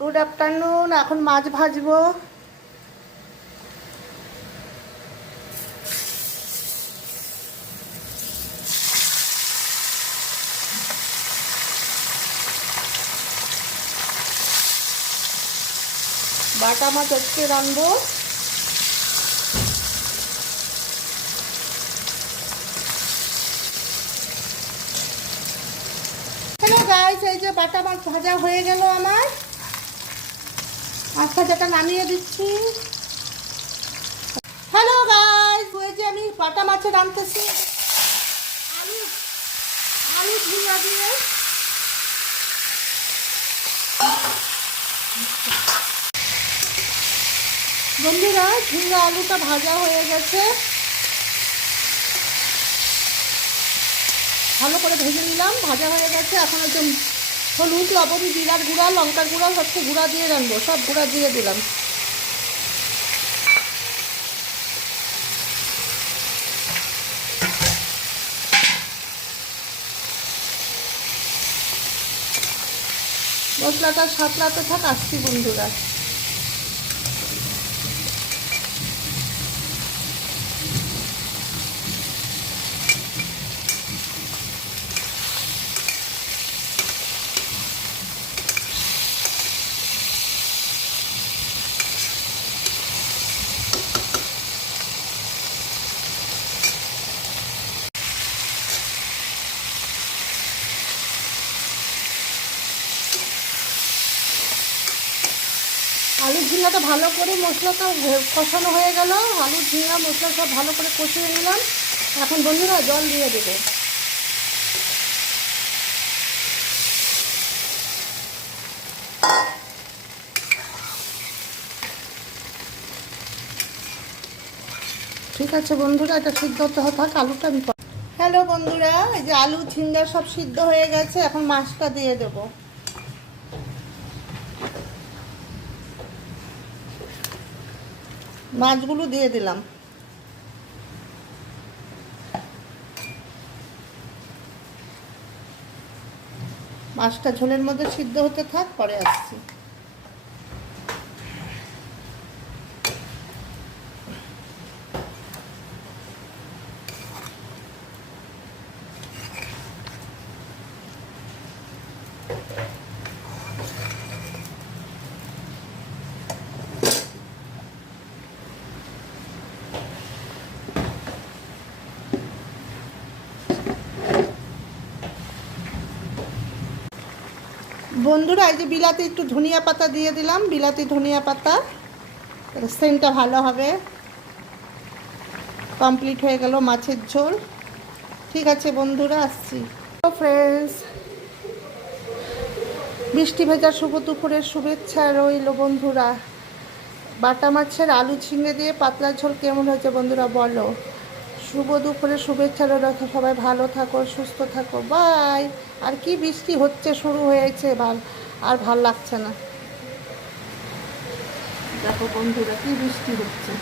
Good afternoon. এখন মাছ ভাজবো। বাটা মাছ আজকে রানবো। হ্যালো গাইস, এই যে বাটা মাছ ভাজা হয়ে গেল আমার। মাছ ভাজাটা নামিয়ে দিচ্ছি। হ্যালো গাইস, ওই যে আমি বাটা মাছে রানতেছি আলু আলু ঝিঙা দিয়ে। বন্ধুরা, ঝিঙা আলুটা ভাজা হয়ে গেছে, ভালো করে ভেজে নিলাম। ভাজা হয়ে গেছে। এখন হচ্ছে হলুদ, লবণ, জিরার গুঁড়া, লঙ্কার গুঁড়া হচ্ছে গুঁড়া দিয়ে রাখবো। সব গুঁড়া দিয়ে দিলাম। মশলাটা সাতলাতে থাক, আসছি বন্ধুরা। আলুর ঝিঙাটা ভালো করে মশলাটা কষানো হয়ে গেল। আলুর ঝিঙা মশলা সব ভালো করে কষিয়ে নিলাম। এখন বন্ধুরা জল দিয়ে দেবো। ঠিক আছে বন্ধুরা, এটা সিদ্ধ হতে থাক। আলুটা আমি হ্যালো বন্ধুরা, এই যে আলু ঝিঙ্গা সব সিদ্ধ হয়ে গেছে। এখন মাছটা দিয়ে দেবো। মাছগুলো দিয়ে দিলাম। মাছটা ঝোলের মধ্যে সিদ্ধ হতে থাক, পরে আসছি। বন্ধুরা, এই যে বিলাতি একটু ধনিয়া পাতা দিয়ে দিলাম। বিলাতি ধনিয়া পাতা, সেন্টটা ভালো হবে। কমপ্লিট হয়ে গেল মাছের ঝোল। ঠিক আছে বন্ধুরা, আসছি। ফ্রেন্ডস, বৃষ্টি ভেজা শুভ দুপুরের শুভেচ্ছা রইল বন্ধুরা। বাটা মাছের আলু ঝিঙে দিয়ে পাতলা ঝোল কেমন হয়েছে বন্ধুরা বলো। শুভ দুপুরের শুভেচ্ছা রইল। সবাই ভালো থাকো, সুস্থ থাকো, বাই। আর কি বৃষ্টি হচ্ছে, শুরু হয়েছে, আর ভাল লাগছে না। দেখো বন্ধুরা, কি বৃষ্টি হচ্ছে।